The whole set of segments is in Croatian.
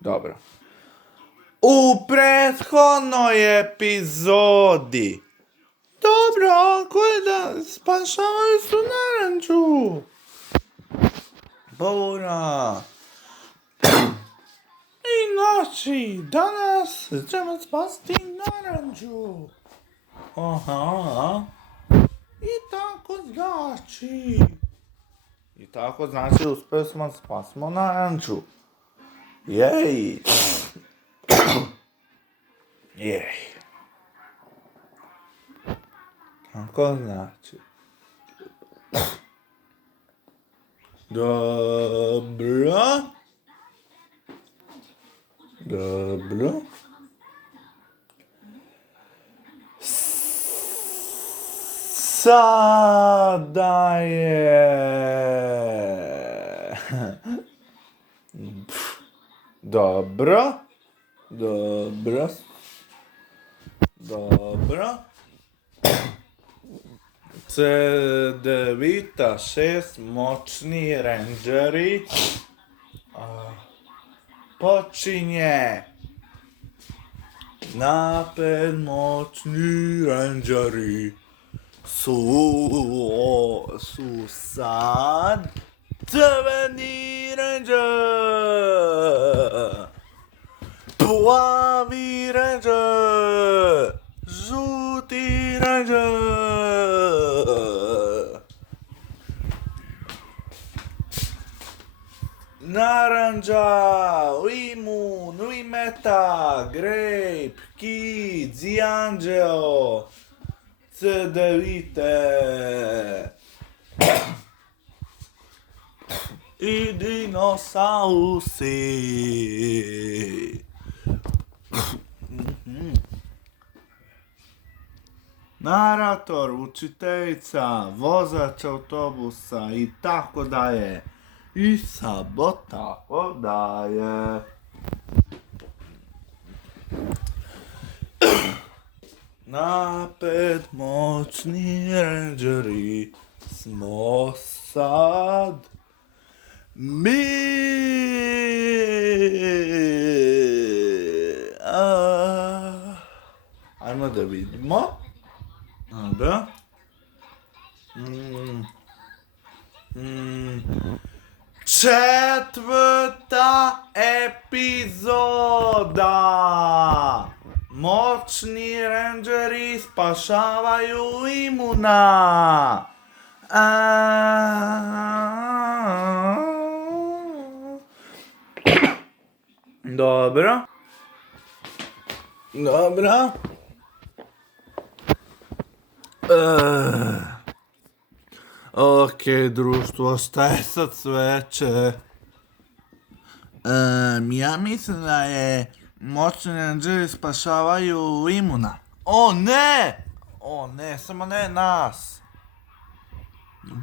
Dobro. U prethodnoj epizodi. Dobro, koji da spašavaju su naranđu. Bora. I danas ćemo spasiti naranđu. Aha. I tako znači uspio smo spasimo naranđu. Jej. Jej. Tako znači. Dobro. Sada je... Dobro. C9 6 moćni rangeri počinje. Napred moćni rangeri su sad crveni ranger, plavi ranger, žuti ranger. Naranđa, Limun, Limeta, Grape, Kid, Ziangeo, C9 i dinosausi. Narator, učiteljica, vozač autobusa i tako dalje. I sabota odaje. Napred moćni rangeri smo sad mi. Ajmo da vidimo. Dobro. Četvrta epizoda. Moćni rangeri spašavaju Limuna. Dobro. Ok, društvo, šta je sad sveće? Ja mislim da je moćni rangeri spašavaju Limuna. O ne, samo ne nas.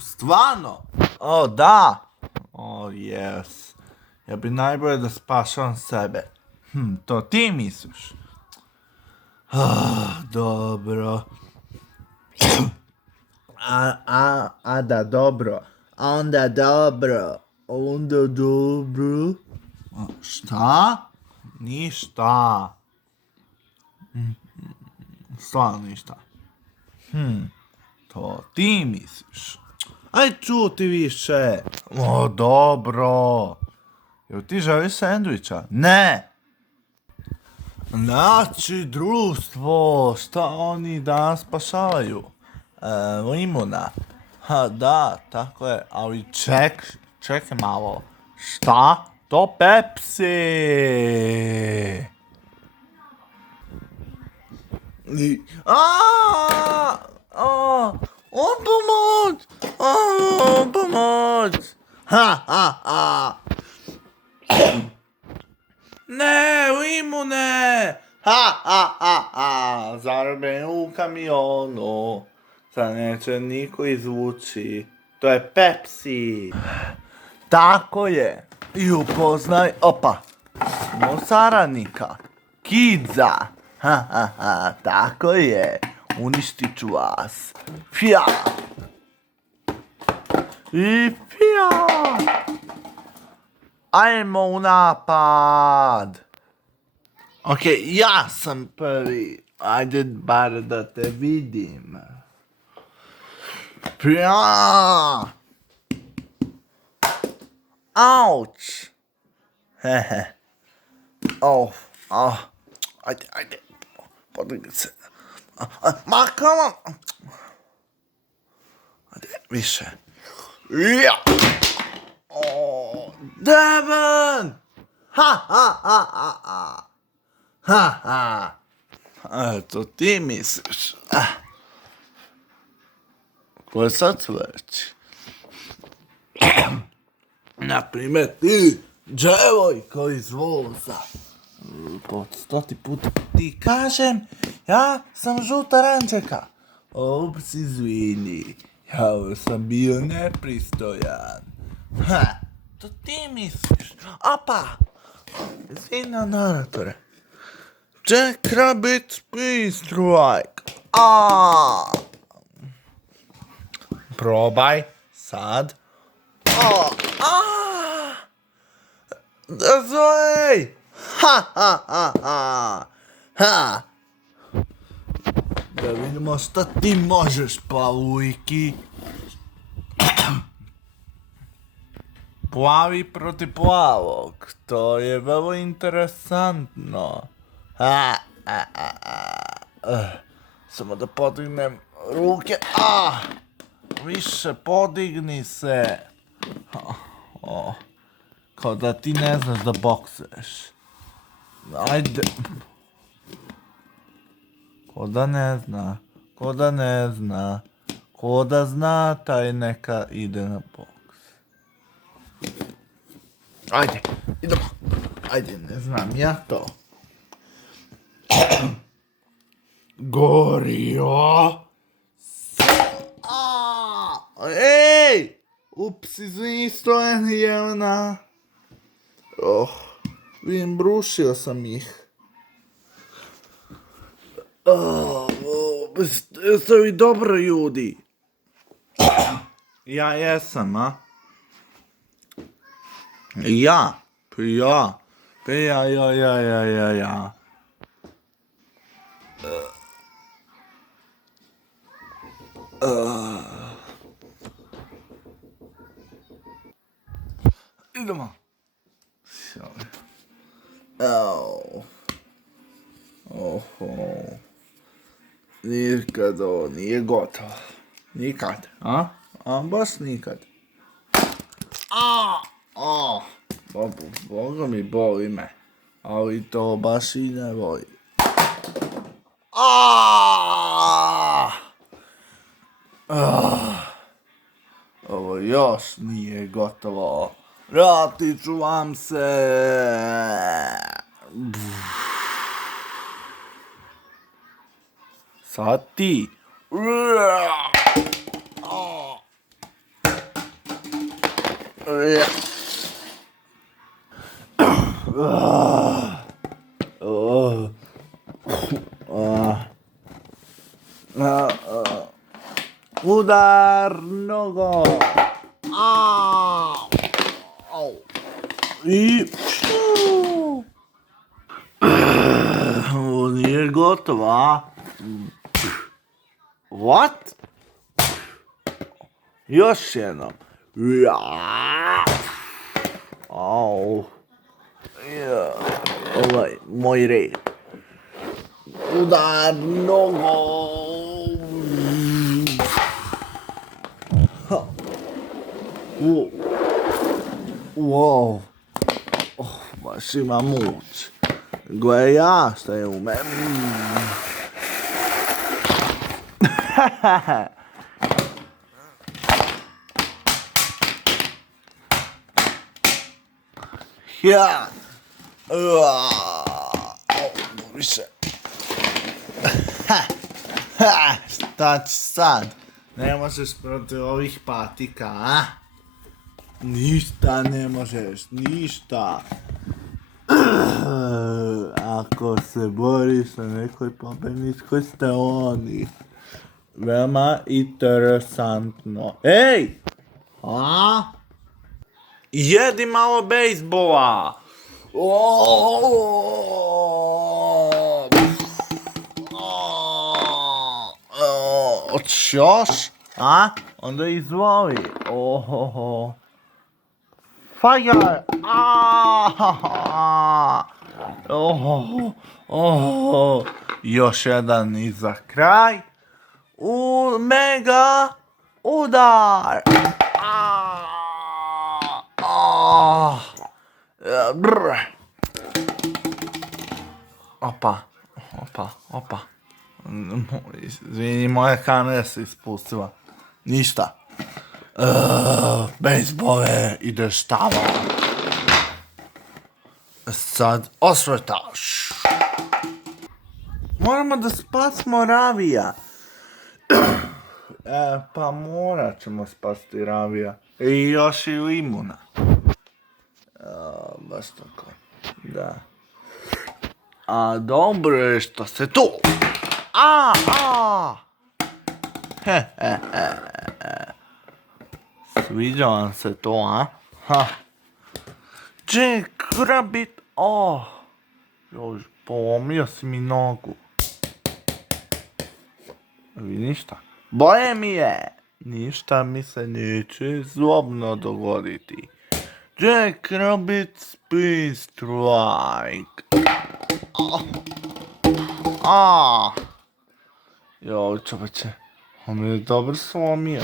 Stvarno? O da. O yes. Ja bi najbolje da spašavam sebe. To ti misliš? Dobro. Da, dobro. Onda dobro. Šta? Ništa. Stvarno ništa. To ti misliš. Aj čuti više. O, dobro. Jel ti želiš sandviča? Ne. Znači, društvo, šta oni danas spašavaju? Limuna. Da, tako je, ali čekaj malo. Šta? To Pepsi! Pomoć! Ne, Limune! Zarobljen u kamionu. Sad neće niko izvući. To je Pepsi. Tako je. I upoznaj, moj saradnika. Kidza. Tako je. Uništit ću vas. Fija. I fija. Ajmo u napad. Ok, ja sam prvi. Ajde bar da te vidim. Pja! Auć! Hehe. Oh, ajde. Podigni se. Ma, come on! Ajde, više. Ja! Oh, Devon! Ha! Eto, ti misliš. Ko je sad sveći? Naprimjer, ti, djevojko iz voza. Po 100 puta ti kažem, ja sam žuta rančeka. Ups, izvini, ja sam bio nepristojan. To ti misliš? Opa! Izvini, naratore. Jackrabbit Speed Strike. Probaj sad. Dozvoj! Ha! Da vidimo šta ti možeš, Pavujki. Plavi protiv plavog. To je vrlo interesantno. Samo da podignem ruke. Više podigni se. Kao da ti ne znaš da boksuješ. Ajde. Ko da ne zna. Ko da zna, taj neka ide na boks. Ajde, idemo. Ajde, ne znam ja to. Gorio. Ej! Ups, izvini, Stojan, jevna. Vidim, brušio sam ih. Jeste vi dobro, ljudi? Ja jesam, a? Ja. Idemo. Nikad ovo nije gotovo. Nikad, a? Baš nikad. Boga mi boli me. Ali to baš i ne voli. Ovo još nije gotovo. Vratit ću vam se. Sad ti. Udar nogo. I ovo nije gotovo, a? What? Još jednom. Ovaj, moj red. Udar nogo. Wow. Baš ima moć. Gle ja šta je u meni. Ja. Više. Šta će sad? Ne možeš protiv ovih patika, a? Ništa ne možeš, ništa. Ako se boriš na nekoj pobedničkoj strani. Veoma interesantno. Ej! Jedi malo bejsbola. Hoćeš još? A? Onda izvoli. Fire! Još jedan i za kraj. Mega udar! Opa. Izvini, moja kamera se ispustila. Ništa. Bejsbole, ideš tamo. Sad osvrtaš. Moramo da spasimo Ravija. Pa morat ćemo spasti Ravija. I još i Imuna. Baš tako. Da. A dobro je što se tu. Sviđa vam se to, a? Jack Rabbit. Još, polomio si mi nogu. Vi ništa. Boje mi je. Ništa mi se neće zlobno dogoditi. Jack Rabbit Spin Strike. Joj, čoveče. On me je dobro slomio.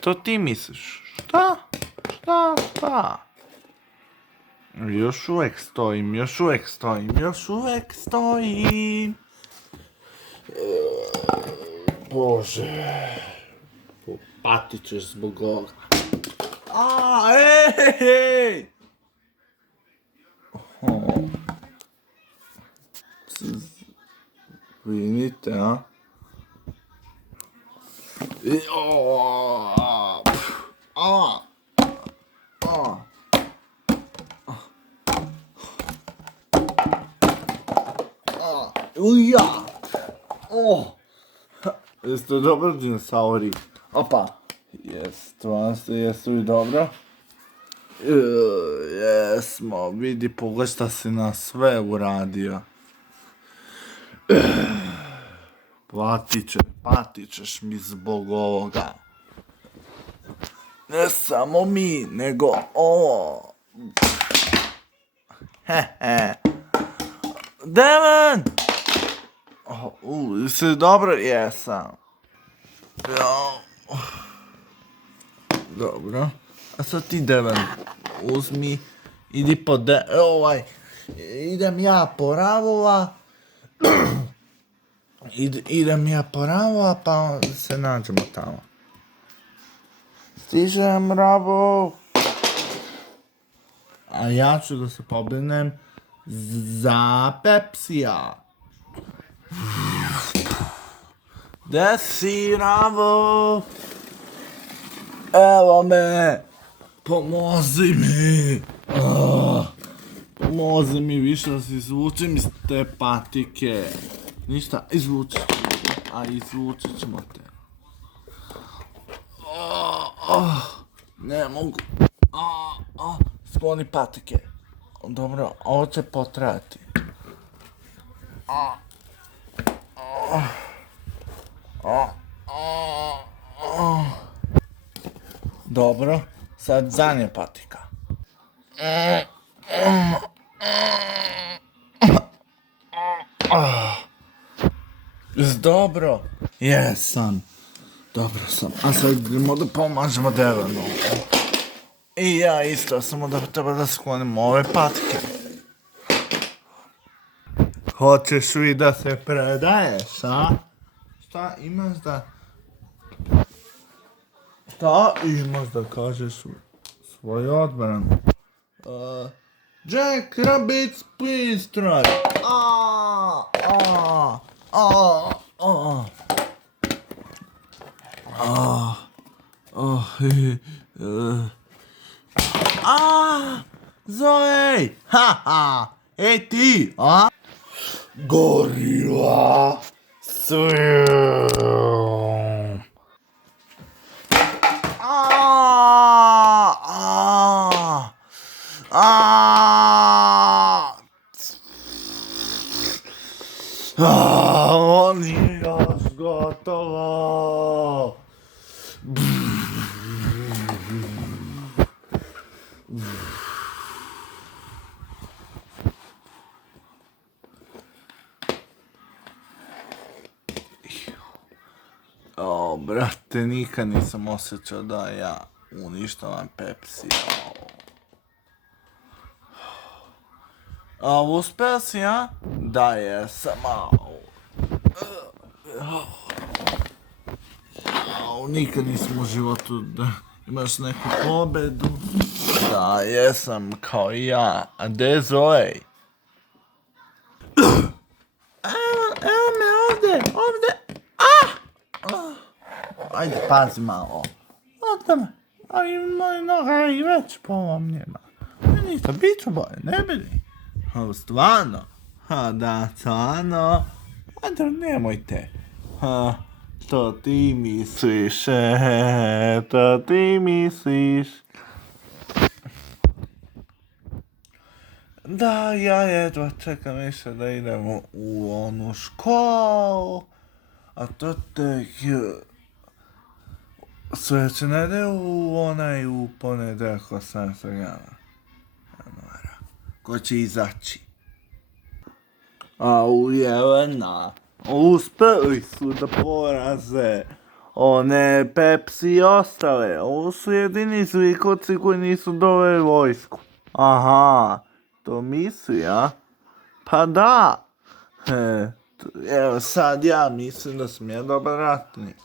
To ti misliš. Šta? Još uvek stojim. Bože. Patit ćeš zbog ovoga. Ej! Vidite, a? Jeste dobro, dinosauri? Opa. Jesu i dobro? Jesmo, vidi pogledaj šta si na sve uradio. Platit ćeš mi zbog ovoga. Ne samo mi, nego ovo. Devon! Jesi dobro? Jesam. Dobro. A sad ti, Devon, uzmi, idi po idem ja po Ravova. Idem ja po Ravova, pa se nađemo tamo. Stižem, Ravo. A ja ću da se pobrinem za Pepsija. Gde si, Ravo? Evo me. Pomozi mi. Pomozi mi više da se izvučem iz te patike. Ništa, izvučit ćemo te. Ne mogu. Skloni patike. Dobro, ovo će potrajati. Dobro, sad zadnja patika. Dobro. Jesam. Dobro sam. A sad idemo da pomažemo Devonu. I ja isto, samo da treba da sklonim ove patike. Hoćeš li da se predaješ, a? Šta imaš da kažeš u svoj odbran? Jack Rabbit Spin Strike. Zoe! Ej ti, a? Gorila! Ovo nije još gotovo. O, brate, nikad nisam osjećao da ja uništavam Pepsi. Uspeo si, a? Da, jesam. Nikad nisam u životu da imaš neku pobedu. Da, jesam, kao i ja. A gdje je Zoe? Evo me ovdje. Ajde, pazi malo. Ovdje me. Moj noga je i već polomljena. Ništa, bit ću bolje, ne bili. Stvarno? Da, stvarno. Ajde, nemojte. To ti misliš, to ti misliš. Da, ja jedva čekam više da idemo u onu školu. A to tek sljedeće nedelje u ponedjeljak 18. januara. Ko će izaći? U Jelena. Uspeli su da poraze one Pepsi i ostale. Ovo su jedini zlikovci koji nisu doveli vojsku. Aha, to misli, a? Pa da. Evo sad ja mislim da sam ja dobar ratnik.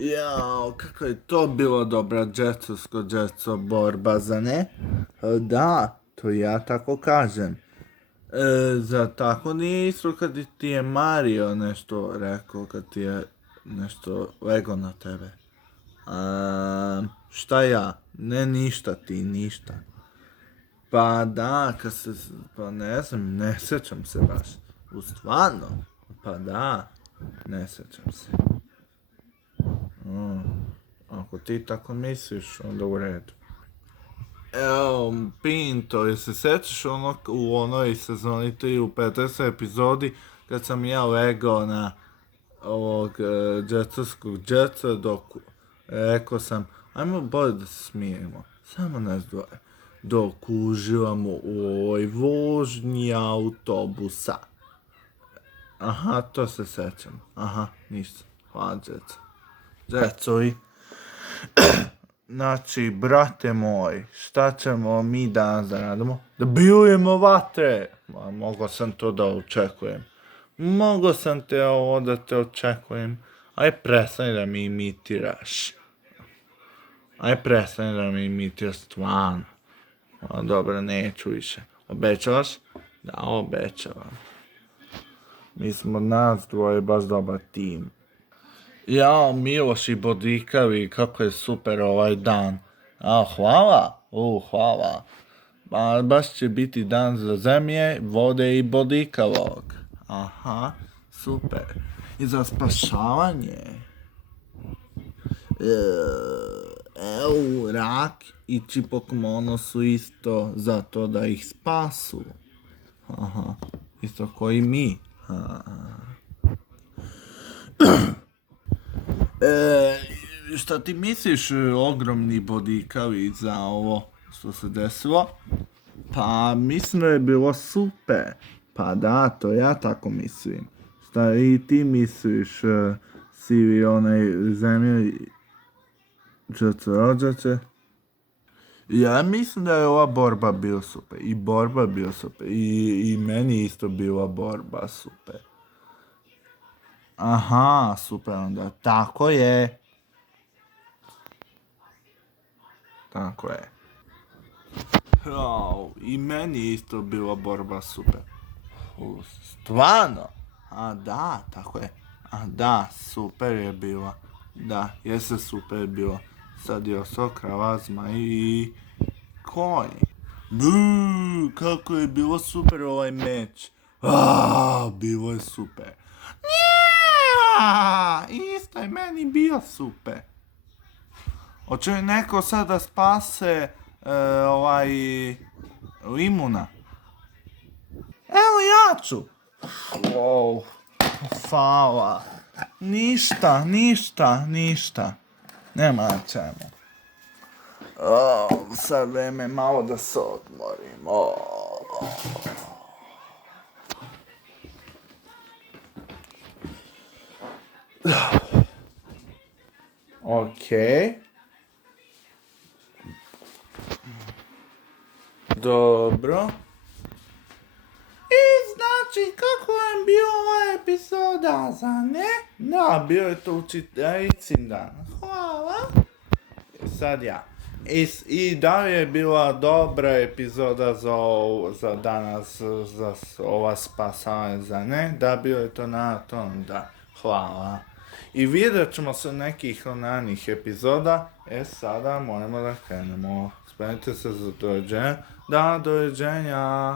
Jao, kako je to bilo dobra džetsko borba, za ne? Da, to ja tako kažem. Za tako nije isto kad ti je Mario nešto rekao, kad ti je nešto lego na tebe. Šta ja? Ne ništa ti, ništa. Pa da, pa ne znam, ne sjećam se baš. U stvarno? Pa da, ne sjećam se. Ako ti tako misliš, onda u redu. Evo, Pinto, jel se sjećaš u onoj sezoni 3 u 50. epizodi kad sam ja legao na ovog džetskog džetca dok rekao sam, ajmo bolje da se smirimo, samo nas dvoje, dok uživamo u ovoj vožnji autobusa. Aha, to se sjećam. Aha, nisam. Hvala, džetca. Džetcovi. Znači, brate moj, šta ćemo mi danas da radimo? Da bijujemo vatre! Mogao sam to da očekujem. Mogao sam te ovo da te očekujem. Aj prestani da mi imitiraš. Aj prestani da mi imitiraš stvarno. Dobro, neću više. Obećavaš? Da, obećavam. Mi smo nas dvoje baš dobar tim. Jao, Miloš i Bodikavi, kako je super ovaj dan. Hvala? Hvala. Baš će biti dan za zemlje, vode i Bodikavog. Aha, super. I za spašavanje. Rak i Čipokmono su isto za to da ih spasu. Aha, isto koji mi. Šta ti misliš, ogromni Bodikavi, za ovo što se desilo? Pa mislim da je bilo super. Pa da, to ja tako mislim. Šta i ti misliš, sivi onaj zemlje džetorođače? Ja mislim da je ova borba bio super. I borba bio super. I meni isto bila borba super. Aha, super onda. Tako je. Tako je. I meni isto bila borba super. Stvarno? Da, tako je. Da, super je bila. Da, jeste super je bilo. Sad je ostao krava, zmaj i konj. Kako je bilo super ovaj meč. Bilo je super. Isto je meni bio super. Hoće li neko sad da spase Limuna? Evo ja ću. Wow. Hvala. Ništa. Nema čemu. Sad vreme malo da se odmorim. Okej. Dobro. I znači, kako je bio ova epizoda, za ne? Da, bio je to učiteljicin dan. Hvala. Sad ja. I da li je bila dobra epizoda za danas, za ova spasavanja, za ne? Da, bio je to na tom, da. Hvala. I vidjet ćemo se nekih onanih epizoda. Sada moramo da krenemo. Spremite se za doviđenja. Da, doviđenja.